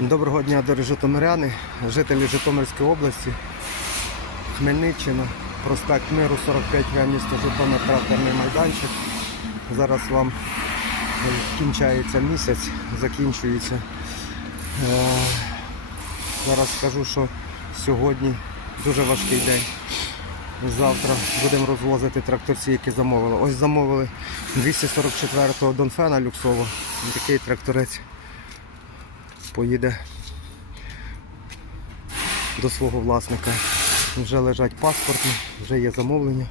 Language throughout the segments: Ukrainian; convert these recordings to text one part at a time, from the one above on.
Доброго дня, дорогі житомиряни, жителі Житомирської області, Хмельниччина, проспект Миру 45В, місто Житомир, тракторний майданчик. Зараз вам кінчається місяць, закінчується. Е, Зараз скажу, що сьогодні дуже важкий день. Завтра будемо розвозити тракторці, які замовили. Ось замовили 244-го Донфена люксово. Такий тракторець поїде до свого власника. Вже лежать паспорти, вже є замовлення.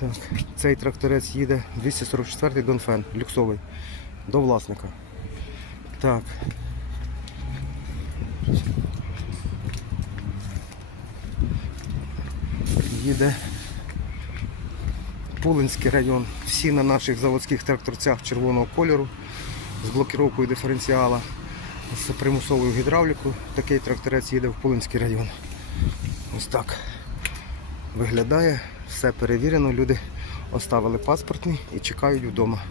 Так, цей тракторець їде 244-й Донфен, люксовий, до власника. Так. Їде Пулинський район. Всі на наших заводських тракторцях червоного кольору з блокіровкою диференціала з примусовою гідравлікою. Такий тракторець їде в Пулинський район. Ось так виглядає, все перевірено. Люди оставили паспортний і чекають вдома.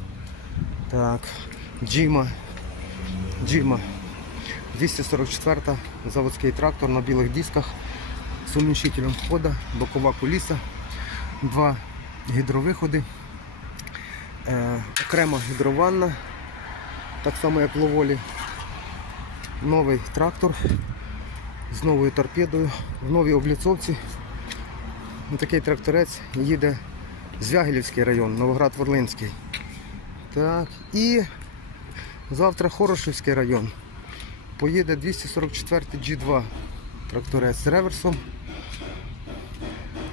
Так, Джима. Джима. 244 заводський трактор на білих дисках з уміншителем входа, бокова куліса, два гідровиходи, е, окрема гідрованна, так само як Ловолі. Новий трактор з новою торпедою в новій обліцовці. Такий тракторець їде Звягелівський район, Новоград-Ворлинський. Так, і завтра Хорошівський район. Поїде 244 G2 тракторець з реверсом.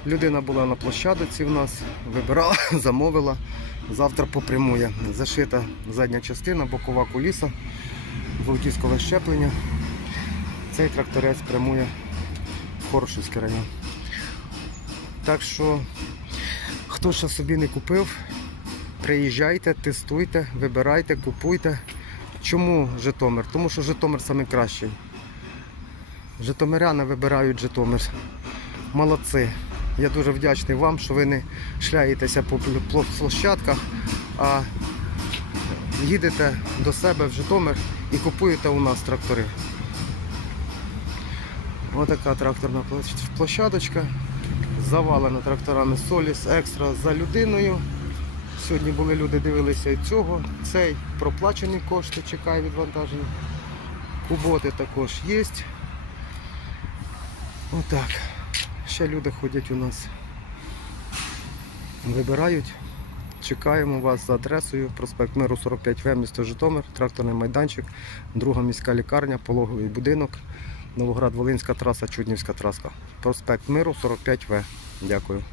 Людина була на площадці в нас, вибирала, замовила. Завтра попрямує. Зашита задня частина, бокова куліса, володівського щеплення. Цей тракторець прямує в Хорошівський район. Так що, хто ще собі не купив, приїжджайте, тестуйте, вибирайте, купуйте. Чому Житомир? Тому що Житомир найкращий. Житомиряни вибирають Житомир. Молодці. Я дуже вдячний вам, що ви не шляєтеся по площадках, а їдете до себе в Житомир і купуєте у нас трактори. Ось така тракторна площадочка. Завалена тракторами Соліс екстра за людиною. Сьогодні були люди, дивилися і цього. Цей проплачені кошти, чекає відвантаження. Куботи також є. Отак. Ще люди ходять у нас. Вибирають. Чекаємо вас за адресою. Проспект Миру 45В, місто Житомир, тракторний майданчик, друга міська лікарня, пологовий будинок, Новоград-Волинська траса, Чуднівська траса. Проспект Миру 45В. Дякую.